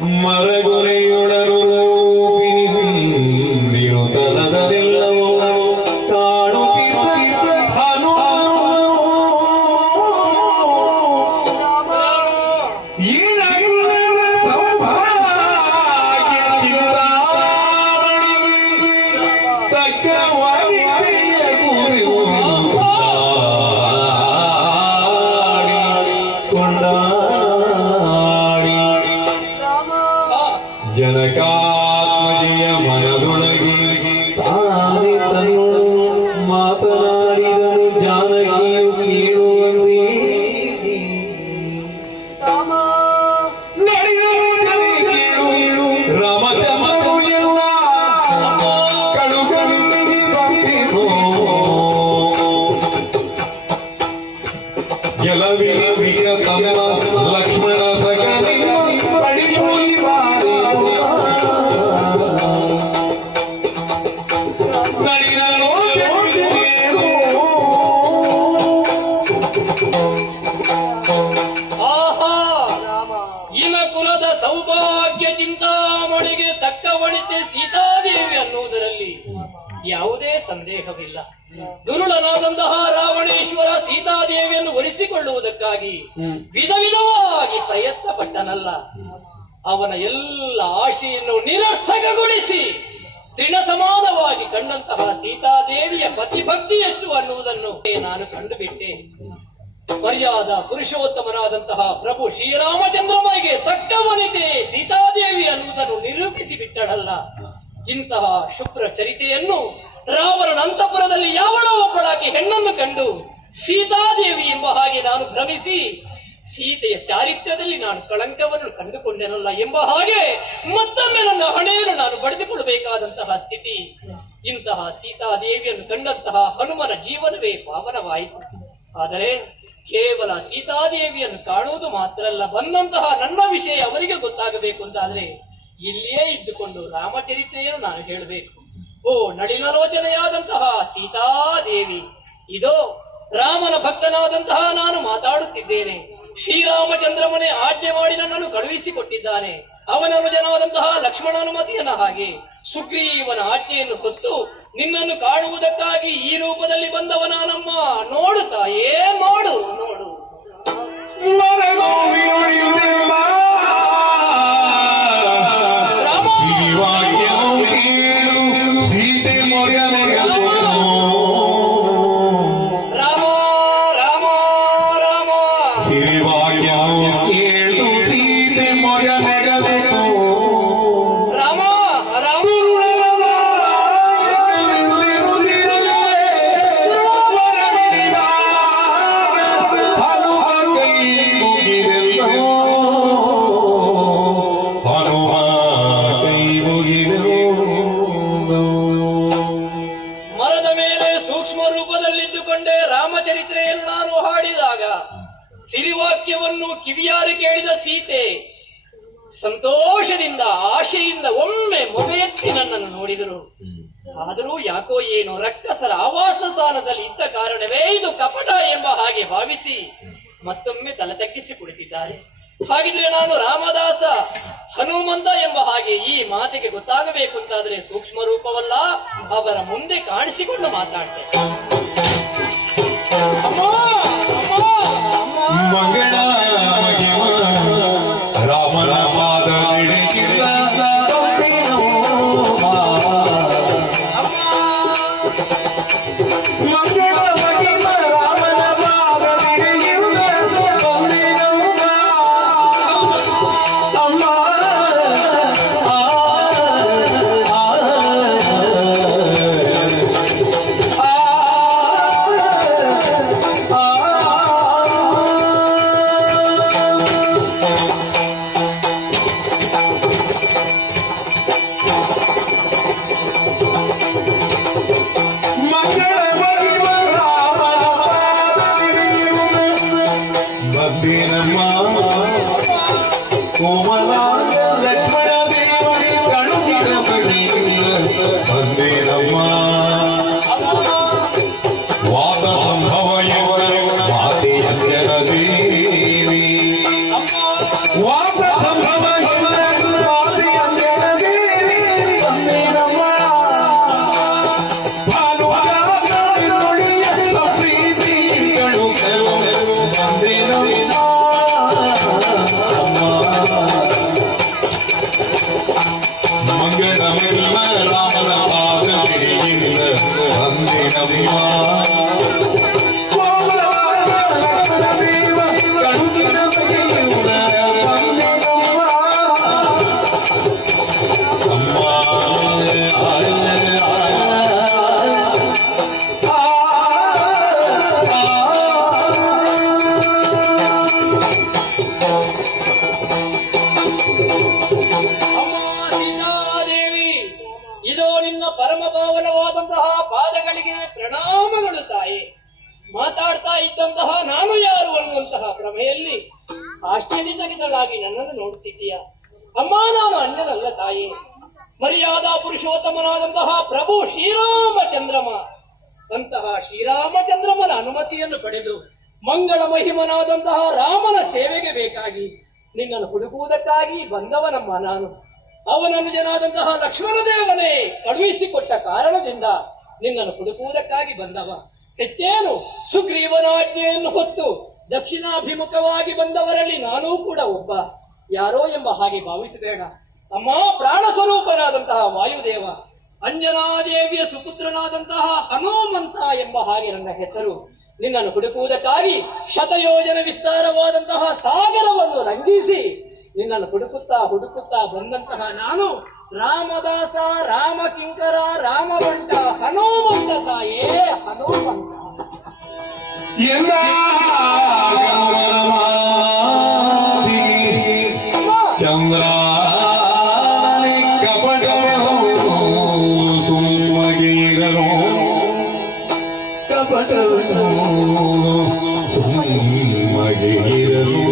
മറകുലേ ಬಿಟ್ಟಳಲ್ಲ ಇಂತಹ ಶುಭ್ರ ಚರಿತೆಯನ್ನು ರಾವಣನ ಅಂತಪುರದಲ್ಲಿ ಯಾವಳೋ ಒಬ್ಬಳಾಗಿ ಹೆಣ್ಣನ್ನು ಕಂಡು ಸೀತಾದೇವಿ ಎಂಬ ಹಾಗೆ ನಾನು ಭ್ರಮಿಸಿ ಸೀತೆಯ ಚಾರಿತ್ರ್ಯದಲ್ಲಿ ನಾನು ಕಳಂಕವನ್ನು ಕಂಡುಕೊಂಡೆನಲ್ಲ ಎಂಬ ಹಾಗೆ ಮತ್ತೊಮ್ಮೆ ನನ್ನ ಹಣೆಯನ್ನು ನಾನು ಬಡಿದುಕೊಳ್ಳಬೇಕಾದಂತಹ ಸ್ಥಿತಿ. ಇಂತಹ ಸೀತಾದೇವಿಯನ್ನು ಕಂಡಂತಹ ಹನುಮನ ಜೀವನವೇ ಪಾವನವಾಯಿತು. ಆದರೆ ಕೇವಲ ಸೀತಾದೇವಿಯನ್ನು ಕಾಣುವುದು ಮಾತ್ರ ಅಲ್ಲ ಬಂದಂತಹ ನನ್ನ ವಿಷಯ ಅವರಿಗೆ ಗೊತ್ತಾಗಬೇಕು ಅಂತಾದ್ರೆ ಇಲ್ಲಿಯೇ ಇದ್ದುಕೊಂಡು ರಾಮಚರಿತ್ರೆಯನ್ನು ನಾನು ಹೇಳಬೇಕು. ಓ, ನಳಿನಲೋಚನೆಯಾದಂತಹ ಸೀತಾದೇವಿ, ಇದೋ ರಾಮನ ಭಕ್ತನಾದಂತಹ ನಾನು ಮಾತಾಡುತ್ತಿದ್ದೇನೆ. ಶ್ರೀರಾಮಚಂದ್ರಮನೆ ಆಜ್ಞೆ ಮಾಡಿ ನನ್ನನ್ನು ಕಳುಹಿಸಿಕೊಟ್ಟಿದ್ದಾನೆ. ಅವನ ಅನುಜನಾದಂತಹ ಲಕ್ಷ್ಮಣನುಮತಿಯನ ಹಾಗೆ ಸುಗ್ರೀವನ ಆಜ್ಞೆಯನ್ನು ಹೊತ್ತು ನಿನ್ನನ್ನು ಕಾಣುವುದಕ್ಕಾಗಿ ಈ ರೂಪದಲ್ಲಿ ಬಂದವನ ನಮ್ಮ ನೋಡು ಆಶೆಯಿಂದ ಒಮ್ಮೆ ಮೊಗೆ ಎತ್ತಿ ನನ್ನನ್ನು ನೋಡಿದರು. ಆದರೂ ಯಾಕೋ ಏನೋ ರಕ್ಕಸರ ಆವಾಸ ಸ್ಥಾನದಲ್ಲಿ ಇದ್ದ ಕಾರಣವೇ ಇದು ಕಪಟ ಎಂಬ ಹಾಗೆ ಭಾವಿಸಿ ಮತ್ತೊಮ್ಮೆ ತಲೆ ತಗ್ಗಿಸಿ ಕುಳಿತಿದ್ದಾರೆ. ಹಾಗಿದ್ರೆ ನಾನು ರಾಮದಾಸ ಹನುಮಂತ ಎಂಬ ಹಾಗೆ ಈ ಮಾತಿಗೆ ಗೊತ್ತಾಗಬೇಕು ಅಂತಾದ್ರೆ ಸೂಕ್ಷ್ಮ ರೂಪವಲ್ಲ ಅವರ ಮುಂದೆ ಕಾಣಿಸಿಕೊಂಡು ಮಾತಾಡ್ತೇನೆ. ಅಮ್ಮ ಅಮ್ಮ ಅಮ್ಮ. ಮಹಿಮನಾದಂತಹ ರಾಮನ ಸೇವೆಗೆ ಬೇಕಾಗಿ ನಿನ್ನನ್ನು ಹುಡುಕುವುದಕ್ಕಾಗಿ ಬಂದವನಮ್ಮ ನಾನು. ಅವನನುಜನಾದಂತಹ ಲಕ್ಷ್ಮಣ ದೇವನೇ, ಕಳುಹಿಸಿಕೊಟ್ಟ ಕಾರಣದಿಂದ ನಿನ್ನನ್ನು ಹುಡುಕುವುದಕ್ಕಾಗಿ ಬಂದವ. ಹೆಚ್ಚೇನು ಸುಗ್ರೀವನಾಜ್ಞೆಯನ್ನು ಹೊತ್ತು ದಕ್ಷಿಣಾಭಿಮುಖವಾಗಿ ಬಂದವರಲ್ಲಿ ನಾನೂ ಕೂಡ ಒಬ್ಬ. ಯಾರೋ ಎಂಬ ಹಾಗೆ ಭಾವಿಸಬೇಡ ಅಮ್ಮ ಪ್ರಾಣ ಸ್ವರೂಪನಾದಂತಹ ವಾಯುದೇವ, ಅಂಜನಾದೇವಿಯ ಸುಪುತ್ರನಾದಂತಹ ಹನುಮಂತ ಎಂಬ ಹಾಗೆ ನನ್ನ ಹೆಸರು. ನಿನ್ನನ್ನು ಹುಡುಕುವುದಕ್ಕಾಗಿ ಶತಯೋಜನ ವಿಸ್ತಾರವಾದಂತಹ ಸಾಗರವನ್ನು ಲಂಘಿಸಿ ನಿನ್ನನ್ನು ಹುಡುಕುತ್ತಾ ಹುಡುಕುತ್ತಾ ಬಂದಂತಹ ನಾನು ರಾಮದಾಸ, ರಾಮಕಿಂಕರ ರಾಮಭಂಟ ಹನುಮಂತ ತಾಯೇ, ಹನುಮಂತ. ಎಲ್ಲ ಗೌರವಾದಿ ಚಂದ್ರಾನಿ ಕಪಟವು ಸುಮ್ಮಗಿರಲು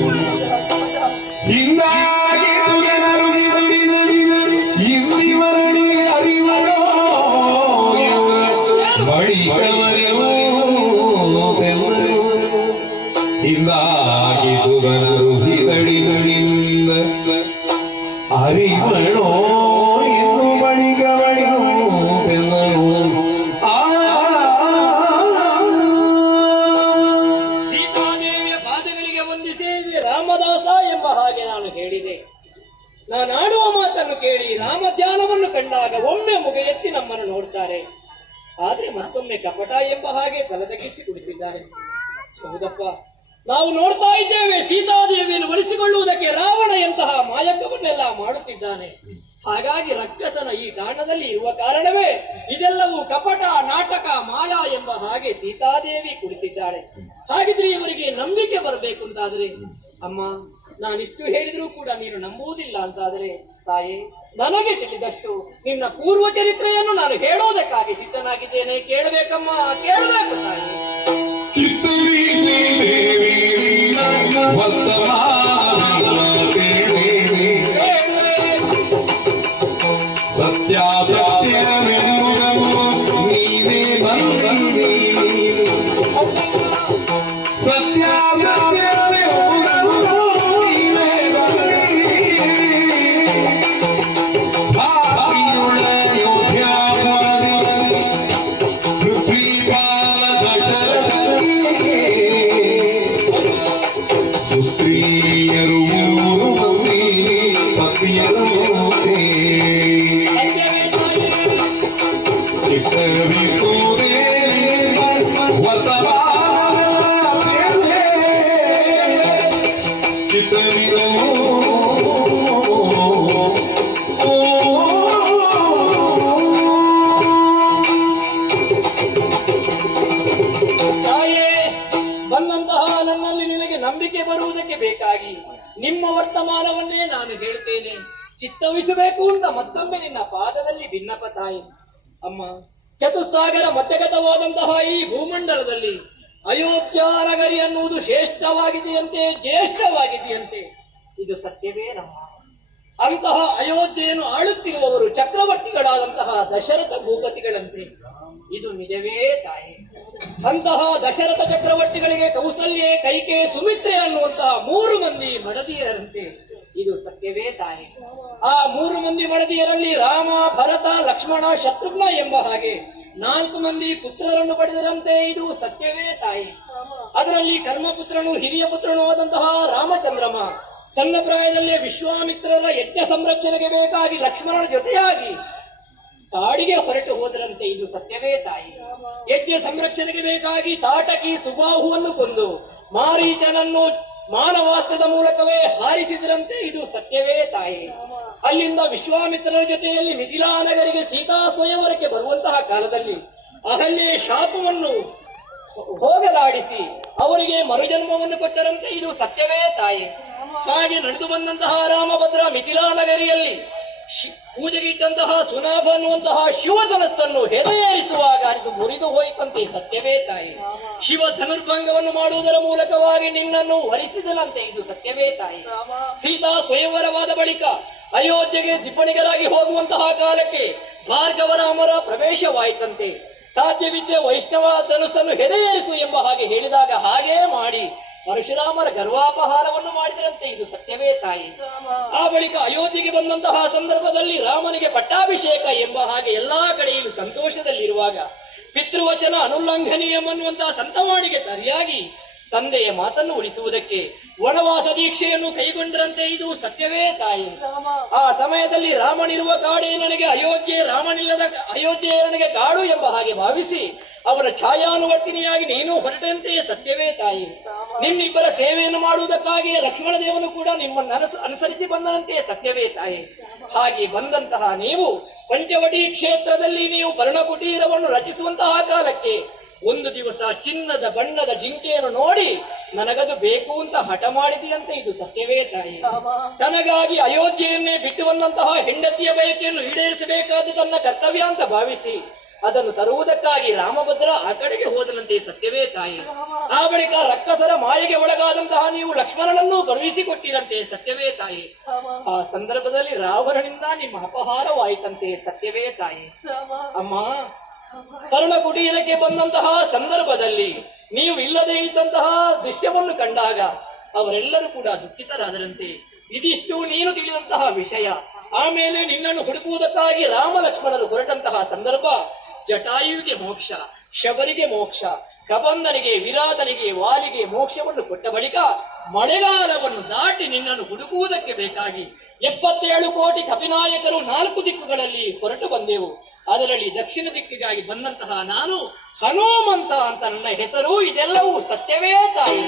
ತಲೆದಗ್ಗಿಸಿ ಕುಳಿತಿದ್ದಾರೆ. ಹೌದಪ್ಪ. ನಾವು ನೋಡ್ತಾ ಇದ್ದೇವೆ ಸೀತಾದೇವಿಯನ್ನು ಒಲಿಸಿಕೊಳ್ಳುವುದಕ್ಕೆ ರಾವಣ ಎಂತಹ ಮಾಯಕವನ್ನೆಲ್ಲ ಮಾಡುತ್ತಿದ್ದಾನೆ. ಹಾಗಾಗಿ ರಕ್ಷಸನ ಈ ಕಾಂಡದಲ್ಲಿ ಇರುವ ಕಾರಣವೇ ಇದೆಲ್ಲವೂ ಕಪಟ, ನಾಟಕ, ಮಾಯಾ ಎಂಬ ಹಾಗೆ ಸೀತಾದೇವಿ ಕುಳಿತಿದ್ದಾಳೆ. ಹಾಗಿದ್ರೆ ಇವರಿಗೆ ನಂಬಿಕೆ ಬರಬೇಕು ಅಂತಾದ್ರೆ ಅಮ್ಮ ನಾನಿಷ್ಟು ಹೇಳಿದ್ರೂ ಕೂಡ ನೀನು ನಂಬುವುದಿಲ್ಲ ಅಂತಾದ್ರೆ, ತಾಯಿ, ನನಗೆ ತಿಳಿದಷ್ಟು ನಿನ್ನ ಪೂರ್ವ ಚರಿತ್ರೆಯನ್ನು ನಾನು ಹೇಳೋದಕ್ಕಾಗಿ ಸಿದ್ಧನಾಗಿದ್ದೇನೆ. ಕೇಳಬೇಕಮ್ಮ, ಕೇಳಬೇಕು ತಾಯಿ. ಚಿತ್ತರಿ ಇದು ಸತ್ಯವೇ ನಮ್ಮ. ಅಂತಹ ಅಯೋಧ್ಯೆಯನ್ನು ಆಳುತ್ತಿರುವವರು ಚಕ್ರವರ್ತಿಗಳಾದಂತಹ ದಶರಥ ಭೂಪತಿಗಳಂತೆ. ಇದು ನಿಜವೇ ತಾಯಿ. ಅಂತಹ ದಶರಥ ಚಕ್ರವರ್ತಿಗಳಿಗೆ ಕೌಸಲ್ಯೆ, ಕೈಕೆ, ಸುಮಿತ್ರೆ ಅನ್ನುವಂತಹ ಮೂರು ಮಂದಿ ಮಡದಿಯರಂತೆ. ಇದು ಸತ್ಯವೇ ತಾಯಿ. ಆ ಮೂರು ಮಂದಿ ಮಡದಿಯರಲ್ಲಿ ರಾಮ, ಭರತ, ಲಕ್ಷ್ಮಣ, ಶತ್ರುಘ್ನ ಎಂಬ ಹಾಗೆ ನಾಲ್ಕು ಮಂದಿ ಪುತ್ರರನ್ನು ಪಡೆದರಂತೆ. ಇದು ಸತ್ಯವೇ ತಾಯಿ. ಅದರಲ್ಲಿ ಕರ್ಮಪುತ್ರನು, ಹಿರಿಯ ಪುತ್ರನು ಆದಂತಹ ರಾಮಚಂದ್ರಮ. ಸಣ್ಣ ಪ್ರಾಯದಲ್ಲೇ ವಿಶ್ವಾಮಿತ್ರರ ಯಜ್ಞ ಸಂರಕ್ಷಣೆಗೆ ಬೇಕಾಗಿ ಲಕ್ಷ್ಮಣನ ಜೊತೆಯಾಗಿ ಕಾಡಿಗೆ ಹೊರಟು ಹೋದರಂತೆ ಇದು ಸತ್ಯವೇ ತಾಯಿ. ಯಜ್ಞ ಸಂರಕ್ಷಣೆಗೆ ಬೇಕಾಗಿ ತಾಟಕಿ ಸುಬಾಹುವನ್ನು ಕೊಂದು ಮಾರೀಚನನ್ನು ಮಾನವಾಸ್ತ್ರದ ಮೂಲಕವೇ ಹಾರಿಸಿದರಂತೆ ಇದು ಸತ್ಯವೇ ತಾಯಿ. ಅಲ್ಲಿಂದ ವಿಶ್ವಾಮಿತ್ರರ ಜೊತೆಯಲ್ಲಿ ಮಿಥಿಲಾ ನಗರಿಗೆ ಸೀತಾ ಸ್ವಯಂವರಕ್ಕೆ ಬರುವಂತಹ ಕಾಲದಲ್ಲಿ ಅಹಲ್ಯೆ ಶಾಪವನ್ನು ಹೋಗಲಾಡಿಸಿ ಅವರಿಗೆ ಮರುಜನ್ಮವನ್ನು ಕೊಟ್ಟರಂತೆ ಇದು ಸತ್ಯವೇ ತಾಯಿ. ಹಾಗೆ ನಡೆದು ಬಂದಂತಹ ರಾಮಭದ್ರ ಮಿಥಿಲಾ ನಗರಿಯಲ್ಲಿ ಶಿ- ಪೂಜೆಗೆ ಇಟ್ಟಂತಹ ಸುನಾಭ ಅನ್ನುವಂತಹ ಶಿವಧನಸ್ಸನ್ನು ಹೆದೆಯೇರಿಸುವಾಗ ಅದು ಮುರಿದು ಹೋಯಿತಂತೆ ಸತ್ಯವೇ ತಾಯಿ. ಶಿವ ಧನುರ್ಭಂಗವನ್ನು ಮಾಡುವುದರ ಮೂಲಕವಾಗಿ ನಿನ್ನನ್ನು ವರಿಸಿದನಂತೆ ಇದು ಸತ್ಯವೇ ತಾಯಿ. ಸೀತಾ ಸ್ವಯಂವರವಾದ ಬಳಿಕ ಅಯೋಧ್ಯೆಗೆ ದಿಬ್ಬಣಿಗರಾಗಿ ಹೋಗುವಂತಹ ಕಾಲಕ್ಕೆ ಭಾರ್ಗವರಾಮರ ಪ್ರವೇಶವಾಯಿತಂತೆ. ಸಾಧ್ಯವಿದ್ಯೆ ವೈಷ್ಣವ ಧನುಸ್ಸನ್ನು ಹೆದೆಯೇರಿಸು ಎಂಬ ಹಾಗೆ ಹೇಳಿದಾಗ ಹಾಗೇ ಮಾಡಿ. ಪರಶುರಾಮರ ಗರ್ವಾಪಹಾರವನ್ನು ಮಾಡಿದರಂತೆ ಇದು ಸತ್ಯವೇ ತಾಯಿ. ಆ ಬಳಿಕ ಅಯೋಧ್ಯೆಗೆ ಬಂದಂತಹ ಸಂದರ್ಭದಲ್ಲಿ ರಾಮನಿಗೆ ಪಟ್ಟಾಭಿಷೇಕ ಎಂಬ ಹಾಗೆ ಎಲ್ಲಾ ಕಡೆಯಲ್ಲೂ ಸಂತೋಷದಲ್ಲಿರುವಾಗ ಪಿತೃವಚನ ಅನುಲ್ಲಂಘನೀಯಮನ್ನುವಂತಹ ಸಂತವಾಣಿಗೆ ಸರಿಯಾಗಿ ತಂದೆಯ ಮಾತನ್ನು ಉಳಿಸುವುದಕ್ಕೆ ವನವಾಸ ದೀಕ್ಷೆಯನ್ನು ಕೈಗೊಂಡರಂತೆ ಇದು ಸತ್ಯವೇ ತಾಯಿ. ಆ ಸಮಯದಲ್ಲಿ ರಾಮನಿರುವ ಕಾಡೇ ನನಗೆ ಅಯೋಧ್ಯೆ ರಾಮನಿಲ್ಲದ ಅಯೋಧ್ಯೆ ನನಗೆ ಕಾಡು ಎಂಬ ಹಾಗೆ ಭಾವಿಸಿ ಅವರ ಛಾಯಾನುವರ್ತಿನಿಯಾಗಿ ನೀನು ಹೊರಟಂತೆಯೇ ಸತ್ಯವೇ ತಾಯಿ. ನಿಮ್ಮಿಬ್ಬರ ಸೇವೆಯನ್ನು ಮಾಡುವುದಕ್ಕಾಗಿ ಲಕ್ಷ್ಮಣ ದೇವನು ಕೂಡ ನಿಮ್ಮನ್ನು ಅನುಸ- ಅನುಸರಿಸಿ ಬಂದನಂತೆ ಸತ್ಯವೇ ತಾಯಿ. ಹಾಗೆ ಬಂದಂತಹ ನೀವು ಪಂಚವಟಿ ಕ್ಷೇತ್ರದಲ್ಲಿ ನೀವು ಪರ್ಣಕುಟೀರವನ್ನು ರಚಿಸುವಂತಹ ಕಾಲಕ್ಕೆ ಒಂದು ದಿವಸ ಚಿನ್ನದ ಬಣ್ಣದ ಜಿಂಕೆಯನ್ನು ನೋಡಿ ನನಗದು ಬೇಕು ಅಂತ ಹಠ ಮಾಡಿದೆಯಂತೆ ಇದು ಸತ್ಯವೇ ತಾಯಿ. ತನಗಾಗಿ ಅಯೋಧ್ಯೆಯನ್ನೇ ಬಿಟ್ಟು ಬಂದಂತಹ ಹೆಂಡತಿಯ ಬಯಕೆಯನ್ನು ಈಡೇರಿಸಬೇಕಾದ ತನ್ನ ಕರ್ತವ್ಯ ಅಂತ ಭಾವಿಸಿ ಅದನ್ನು ತರುವುದಕ್ಕಾಗಿ ರಾಮಭದ್ರ ಆ ಕಡೆಗೆ ಹೋದನಂತೆ ಸತ್ಯವೇ ತಾಯಿ. ಆ ಬಳಿಕ ರಕ್ಕಸರ ಮಾಯೆಗೆ ಒಳಗಾದಂತಹ ನೀವು ಲಕ್ಷ್ಮಣನನ್ನು ಕಳುಹಿಸಿಕೊಟ್ಟಿರಂತೆ ಸತ್ಯವೇ ತಾಯಿ. ಆ ಸಂದರ್ಭದಲ್ಲಿ ರಾವಣನಿಂದ ನಿಮ್ಮ ಅಪಹಾರವಾಯಿತಂತೆ ಸತ್ಯವೇ ತಾಯಿ. ಅಮ್ಮ, ಕರುಣ ಕುಟೀರಕ್ಕೆ ಬಂದಂತಹ ಸಂದರ್ಭದಲ್ಲಿ ನೀವು ಇಲ್ಲದೆ ಇದ್ದಂತಹ ದೃಶ್ಯವನ್ನು ಕಂಡಾಗ ಅವರೆಲ್ಲರೂ ಕೂಡ ದುಃಖಿತರಾದರಂತೆ. ಇದಿಷ್ಟು ನೀನು ತಿಳಿದಂತಹ ವಿಷಯ. ಆಮೇಲೆ ನಿನ್ನನ್ನು ಹುಡುಕುವುದಕ್ಕಾಗಿ ರಾಮ ಲಕ್ಷ್ಮಣರು ಹೊರಟಂತಹ ಸಂದರ್ಭ ಜಟಾಯುವಿಗೆ ಮೋಕ್ಷ ಶಬರಿಗೆ ಮೋಕ್ಷ ಕಬಂದನಿಗೆ ವಿರಾಧನಿಗೆ, ವಾಲಿಗೆ ಮೋಕ್ಷವನ್ನು ಕೊಟ್ಟ ಬಳಿಕ ಮಳೆಗಾಲವನ್ನು ದಾಟಿ ನಿನ್ನನ್ನು ಹುಡುಕುವುದಕ್ಕೆ ಬೇಕಾಗಿ ಎಪ್ಪತ್ತೇಳು ಕೋಟಿ ಕಪಿನಾಯಕರು ನಾಲ್ಕು ದಿಕ್ಕುಗಳಲ್ಲಿ ಹೊರಟು ಬಂದೆವು. ಅದರಲ್ಲಿ ದಕ್ಷಿಣ ದಿಕ್ಕಿಗಾಗಿ ಬಂದಂತಹ ನಾನು ಹನುಮಂತ ಅಂತ ನನ್ನ ಹೆಸರು, ಇದೆಲ್ಲವೂ ಸತ್ಯವೇ ತಾಯಿ.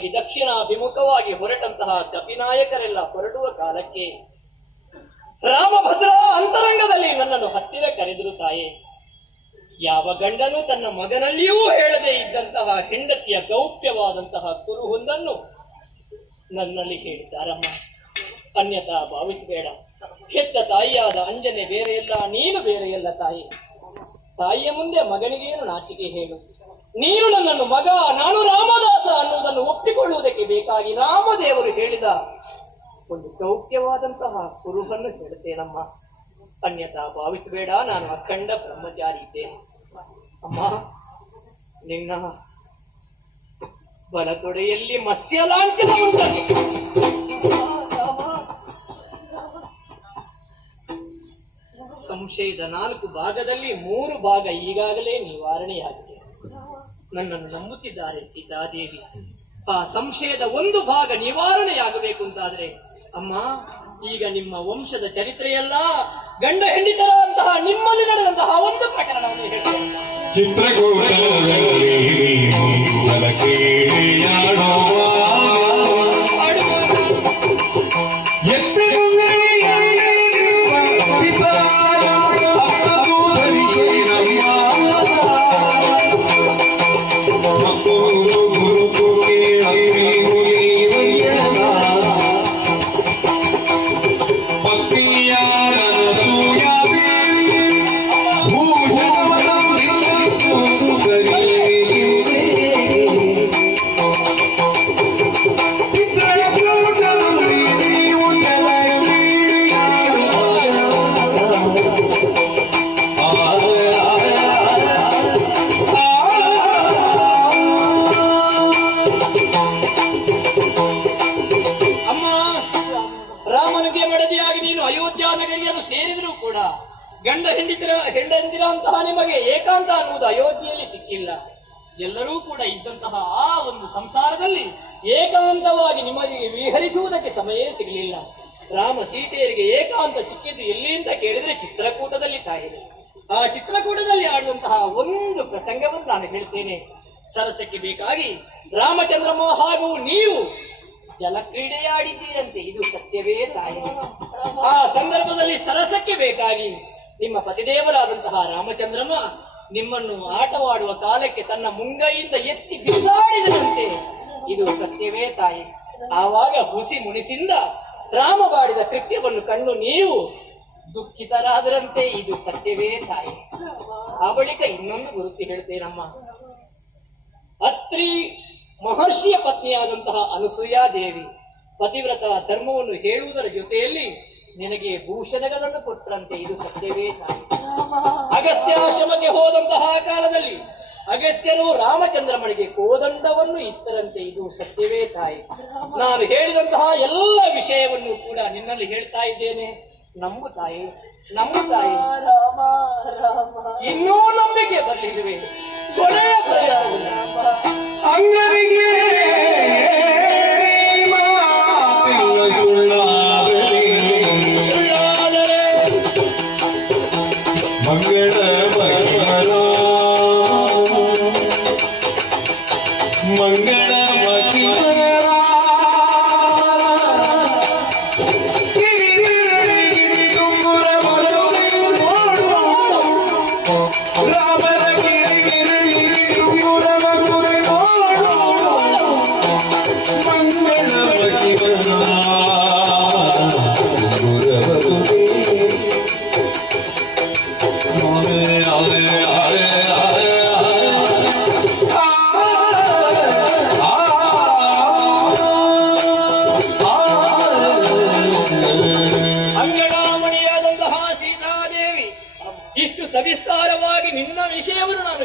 ಹುಡುಕುವುದಕ್ಕಾಗಿ ದಕ್ಷಿಣಾಭಿಮುಖವಾಗಿ ಹೊರಟಂತಹ ಕಪಿನಾಯಕರೆಲ್ಲ ಹೊರಡುವ ಕಾಲಕ್ಕೆ ರಾಮಭದ್ರ ಅಂತರಂಗದಲ್ಲಿ ನನ್ನನ್ನು ಹತ್ತಿರ ಕರೆದರು ತಾಯೆ. ಯಾವ ಗಂಡನು ತನ್ನ ಮಗನಲ್ಲಿಯೂ ಹೇಳದೇ ಇದ್ದಂತಹ ಹೆಂಡತಿಯ ಗೌಪ್ಯವಾದಂತಹ ಕುರುಹೊಂದನ್ನು ನನ್ನಲ್ಲಿ ಹೇಳಿದ್ದಾರಮ್ಮ. ಅನ್ಯತಾ ಭಾವಿಸಬೇಡ. ಹೆತ್ತ ತಾಯಿಯಾದ ಅಂಜನೆ ಬೇರೆಯಲ್ಲ, ನೀನು ಬೇರೆಯಲ್ಲ ತಾಯಿ. ತಾಯಿಯ ಮುಂದೆ ಮಗನಿಗೇನು ನಾಚಿಕೆ ಹೇಳು. ನೀನು ನನ್ನನ್ನು ಮಗ, ನಾನು ರಾಮದಾಸ ಅನ್ನುವುದನ್ನು ಒಪ್ಪಿಕೊಳ್ಳುವುದಕ್ಕೆ ಬೇಕಾಗಿ ರಾಮದೇವರು ಹೇಳಿದ ಒಂದು ಗೌಪ್ಯವಾದಂತಹ ಕುರುಹನ್ನು ಹೇಳುತ್ತೇನಮ್ಮ ಅನ್ಯತಾ ಭಾವಿಸಬೇಡ, ನಾನು ಅಖಂಡ ಬ್ರಹ್ಮಚಾರಿ ಇದ್ದೇನೆ. ಅಮ್ಮ, ನಿನ್ನ ಬಲತೊಡೆಯಲ್ಲಿ ತೊಡೆಯಲ್ಲಿ ಲಾಂಛನ ಉಂಟಂತೆ ಸಂಶಯದ ನಾಲ್ಕು ಭಾಗದಲ್ಲಿ ಮೂರು ಭಾಗ ಈಗಾಗಲೇ ನಿವಾರಣೆಯಾಗಿದೆ. ನನ್ನನ್ನು ನಂಬುತ್ತಿದ್ದಾರೆ ಸೀತಾದೇವಿ. ಆ ಸಂಶಯದ ಒಂದು ಭಾಗ ನಿವಾರಣೆಯಾಗಬೇಕು ಅಂತಾದ್ರೆ, ಅಮ್ಮ, ಈಗ ನಿಮ್ಮ ವಂಶದ ಚರಿತ್ರೆಯಲ್ಲ ಗಂಡ ಹೆಂಡಿತರಾದಂತಹ ನಿಮ್ಮಲ್ಲಿ ನಡೆದಂತಹ ಒಂದು ಪ್ರಕರಣವನ್ನು ಹೇಳ್ತೇನೆ. ರಾಮ ಸೀತೆಯರಿಗೆ ಏಕಾಂತ ಸಿಕ್ಕಿದ್ದು ಎಲ್ಲಿಂದ ಕೇಳಿದ್ರೆ ಚಿತ್ರಕೂಟದಲ್ಲಿ ತಾಯಿದೆ ಆ ಚಿತ್ರಕೂಟದಲ್ಲಿ ಆಡುವಂತಹ ಒಂದು ಪ್ರಸಂಗವನ್ನು ನಾನು ಹೇಳ್ತೇನೆ. ಸರಸಕ್ಕೆ ಬೇಕಾಗಿ ರಾಮಚಂದ್ರಮ್ಮ ಹಾಗೂ ನೀವು ಜಲಕ್ರೀಡೆಯಾಡಿದ್ದೀರಂತೆ. ಇದು ಸತ್ಯವೇ ತಾಯಿ. ಆ ಸಂದರ್ಭದಲ್ಲಿ ಸರಸಕ್ಕೆ ಬೇಕಾಗಿ ನಿಮ್ಮ ಪತಿದೇವರಾದಂತಹ ರಾಮಚಂದ್ರಮ್ಮ ನಿಮ್ಮನ್ನು ಆಟವಾಡುವ ಕಾಲಕ್ಕೆ ತನ್ನ ಮುಂಗೈಯಿಂದ ಎತ್ತಿ ಬಿಸಾಡಿದರಂತೆ ಇದು ಸತ್ಯವೇ ತಾಯಿ. ಆವಾಗ ಹುಸಿ ಮುನಿಸಿಂದ ರಾಮ ಬಾಡಿದ ಕೃತ್ಯವನ್ನು ಕಂಡು ನೀವು ದುಃಖಿತರಾದರಂತೆ ಇದು ಸತ್ಯವೇ ತಾಯಿ. ಆ ಬಳಿಕ ಇನ್ನೊಂದು ಗುರುತಿ ಹೇಳ್ತೇನಮ್ಮ. ಅತ್ರಿ ಮಹರ್ಷಿಯ ಪತ್ನಿಯಾದಂತಹ ಅನುಸೂಯಾ ದೇವಿ ಪತಿವ್ರತ ಧರ್ಮವನ್ನು ಹೇಳುವುದರ ಜೊತೆಯಲ್ಲಿ ನಿನಗೆ ಭೂಷಣಗಳನ್ನು ಕೊಟ್ಟರಂತೆ ಇದು ಸತ್ಯವೇ ತಾಯಿ. ಅಗಸ್ತ್ಯಾಶ್ರಮಕ್ಕೆ ಹೋದಂತಹ ಕಾಲದಲ್ಲಿ ಅಗಸ್ತ್ಯರು ರಾಮಚಂದ್ರಮಣಿಗೆ ಕೋದಂಡವನ್ನು ಇತ್ತರಂತೆ. ಇದು ಸತ್ಯವೇ ತಾಯಿ. ನಾನು ಹೇಳಿದಂತಹ ಎಲ್ಲ ವಿಷಯವನ್ನು ಕೂಡ ನಿನ್ನಲ್ಲಿ ಹೇಳ್ತಾ ಇದ್ದೇನೆ. ನಮ್ಮ ತಾಯಿ ನಮ್ಮ ತಾಯಿ. ಇನ್ನೂ ನಂಬಿಕೆ ಬರಲಿರುವೆ ಪ್ರಯತ್ನ.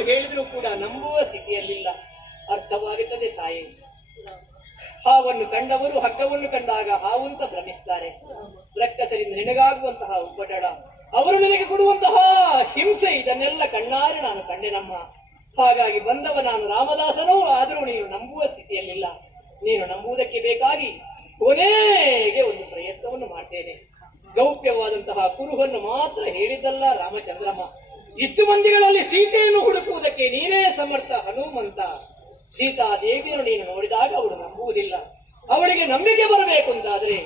ಹೇಳಿದರೂ ಕೂಡ ನಂಬುವ ಸ್ಥಿತಿಯಲ್ಲಿಲ್ಲ. ಅರ್ಥವಾಗುತ್ತದೆ ತಾಯಿ. ಹಾವನ್ನು ಕಂಡವರು ಹಗ್ಗವನ್ನು ಕಂಡಾಗ ಹಾವು ಅಂತ ಭ್ರಮಿಸ್ತಾರೆ. ರಕ್ಕಸರಿಂದ ನಿನಗಾಗುವಂತಹ ಉಪಟಳ ಅವರು ನನಗೆ ಕೊಡುವಂತಹ ಹಿಂಸೆ, ಇದನ್ನೆಲ್ಲ ಕಣ್ಣಾರೆ ನಾನು ಕಂಡೆನಮ್ಮ ಹಾಗಾಗಿ ಬಂದವ ನಾನು ರಾಮದಾಸನೂ ಆದರೂ ನೀನು ನಂಬುವ ಸ್ಥಿತಿಯಲ್ಲಿಲ್ಲ. ನೀನು ನಂಬುವುದಕ್ಕೆ ಬೇಕಾಗಿ ಕೊನೆಗೆ ಒಂದು ಪ್ರಯತ್ನವನ್ನು ಮಾಡ್ತೇನೆ. ಗೌಪ್ಯವಾದಂತಹ ಕುರುಹನ್ನು ಮಾತ್ರ ಹೇಳಿದ್ದಲ್ಲ ರಾಮಚಂದ್ರಮ್ಮ. ಇಷ್ಟು ಮಂದಿಗಳಲ್ಲಿ ಸೀತೆಯನ್ನು ಹುಡುಕುವುದಕ್ಕೆ ನೀನೇ ಸಮರ್ಥ ಹನುಮಂತ. ಸೀತಾ ದೇವಿಯನ್ನು ನೀನು ನೋಡಿದಾಗ ಅವಳು ನಂಬುವುದಿಲ್ಲ. ಅವಳಿಗೆ ನಂಬಿಕೆ ಬರಬೇಕು ಅಂತಾದ್ರೆ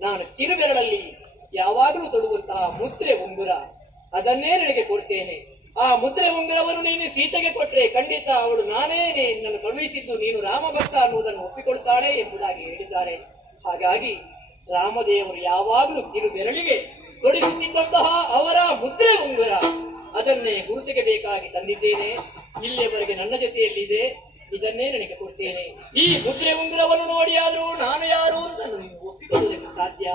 ನಾನು ಕಿರುಬೆರಳಲ್ಲಿ ಯಾವಾಗಲೂ ತೊಡುವಂತಹ ಮುದ್ರೆ ಉಂಗುರ ಅದನ್ನೇ ನಿನಗೆ ಕೊಡ್ತೇನೆ. ಆ ಮುದ್ರೆ ಉಂಗುರವನ್ನು ನೀನು ಸೀತೆಗೆ ಕೊಟ್ರೆ ಖಂಡಿತ ಅವಳು ನಾನೇ ನಿನ್ನನ್ನು ಕಳುಹಿಸಿದ್ದು. ನೀನು ರಾಮಭಕ್ತ ಅನ್ನುವುದನ್ನು ಒಪ್ಪಿಕೊಳ್ತಾಳೆ ಎಂಬುದಾಗಿ ಹೇಳಿದ್ದಾರೆ. ಹಾಗಾಗಿ ರಾಮದೇವರು ಯಾವಾಗಲೂ ಕಿರು ಬೆರಳಿಗೆ ತೊಡಿಸುತ್ತಿದ್ದಂತಹ ಅವರ ಮುದ್ರೆ ಉಂಗುರ. ಅದನ್ನೇ ಗುರುತಿಗೆ ಬೇಕಾಗಿ ತಂದಿದ್ದೇನೆ. ಇಲ್ಲಿಯವರೆಗೆ ನನ್ನ ಜೊತೆಯಲ್ಲಿದೆ. ಇದನ್ನೇ ನನಗೆ ಕೊಡ್ತೇನೆ. ಈ ಮುದ್ರೆ ಉಂಗುರವನ್ನು ನೋಡಿ ಆದರೂ ನಾನು ಯಾರು ಅಂತ ನನಗೆ ಒಪ್ಪಿಕೊಳ್ಳಲಿಕ್ಕೆ ಸಾಧ್ಯ?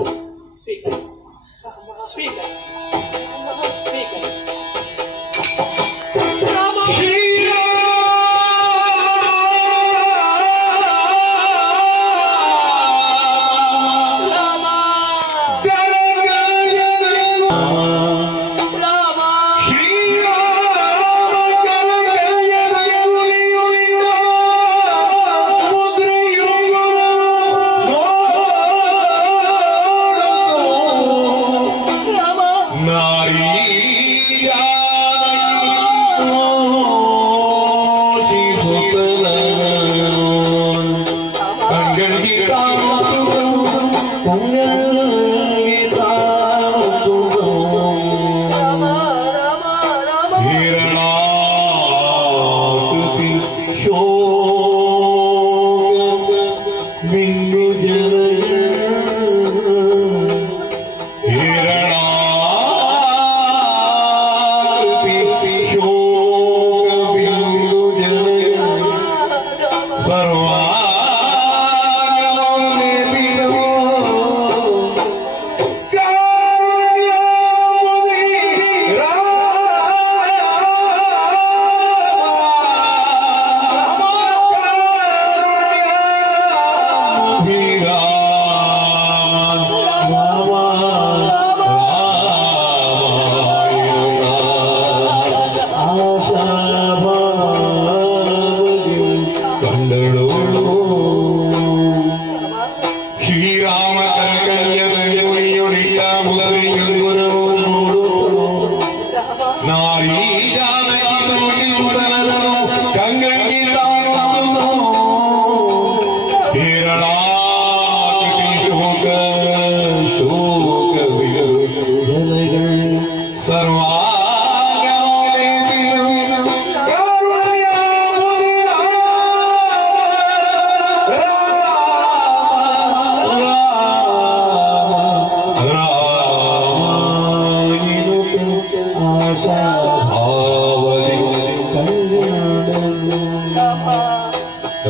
ಸ್ವೀಕರಿಸಿ. ಸ್ವೀಕರಿಸಿ. ಸ್ವೀಕರಿಸಿ.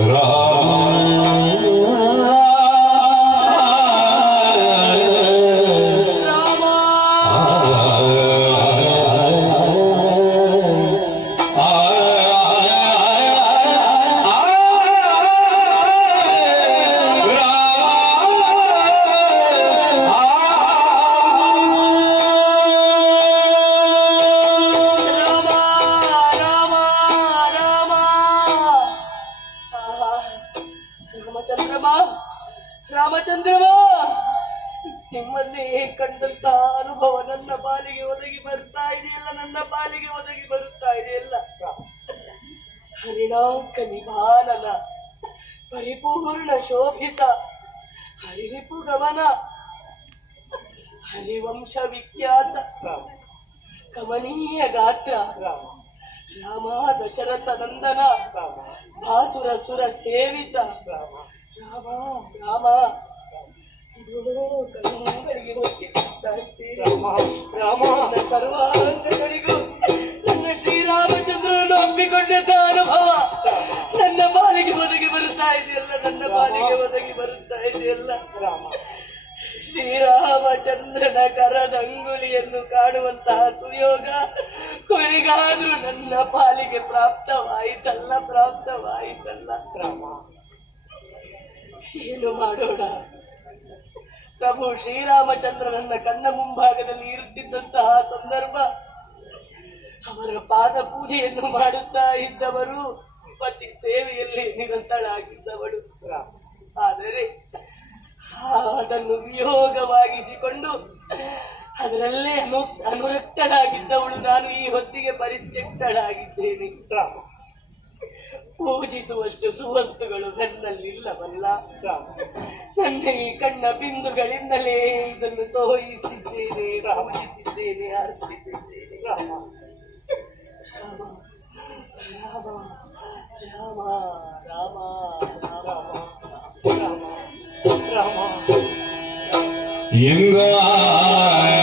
ರಾಮ ವಿಖ್ಯಾತ ಕಮನೀಯ ಗಾತ್ರ. ರಾಮ, ದಶರಥ, ನಂದನ, ಭಾಸುರ, ಸುರ ಸೇವಿತ. ರಾಮ ರಾಮ. ನನ್ನ ಸರ್ವಾಂಗಗಳಿಗೂ ನನ್ನ ಶ್ರೀರಾಮಚಂದ್ರನನ್ನು ಒಪ್ಪಿಕೊಂಡಂತ ಅನುಭವ. ನನ್ನ ಬಾಲಿಗೆ ಒದಗಿ ಬರುತ್ತಾ ಇದೆಯಲ್ಲ? ನನ್ನ ಬಾಲಿಗೆ ಒದಗಿ ಬರುತ್ತಾ ಇದೆಯಲ್ಲ? ಶ್ರೀರಾಮಚಂದ್ರನ ಕರದಂಗುಲಿಯನ್ನು ಕಾಣುವಂತಹ ಸುಯೋಗ ಕೊನೆಗಾದ್ರೂ ನನ್ನ ಪಾಲಿಗೆ ಪ್ರಾಪ್ತವಾಯಿತಲ್ಲ ಪ್ರಾಪ್ತವಾಯಿತಲ್ಲ. ಏನು ಮಾಡೋಣ? ಪ್ರಭು ಶ್ರೀರಾಮಚಂದ್ರನನ್ನ ಕಣ್ಣ ಮುಂಭಾಗದಲ್ಲಿ ಇರುತ್ತಿದ್ದಂತಹ ಸಂದರ್ಭ, ಅವರ ಪಾದ ಪೂಜೆಯನ್ನು ಮಾಡುತ್ತಾ ಇದ್ದವರು ಪತಿ ಸೇವೆಯಲ್ಲಿ ನಿರಂತರಾಗಿದ್ದವಳು ಆದರೆ ಅದನ್ನು ವಿಯೋಗವಾಗಿಸಿಕೊಂಡು ಅದರಲ್ಲೇ ಅನು ಅನುರಕ್ತಳಾಗಿದ್ದವಳು ನಾನು ಈ ಹೊತ್ತಿಗೆ ಪರಿತ್ಯಕ್ತಳಾಗಿದ್ದೇನೆ. ಪೂಜಿಸುವಷ್ಟು ಸುವಸ್ತುಗಳು ನನ್ನಲ್ಲಿಲ್ಲವಲ್ಲ. ನನ್ನ ಈ ಕಣ್ಣ ಬಿಂದುಗಳಿಂದಲೇ ಇದನ್ನು ತೋಯಿಸಿದ್ದೇನೆ. ಪೂಜಿಸಿದ್ದೇನೆ, ಅರ್ಪಿಸಿದ್ದೇನೆ. ರಾಮ ರಾಮ ರಾಮ ರಾಮ ರಾಮ ಮುದ್ರೆಯುಂಗುರವ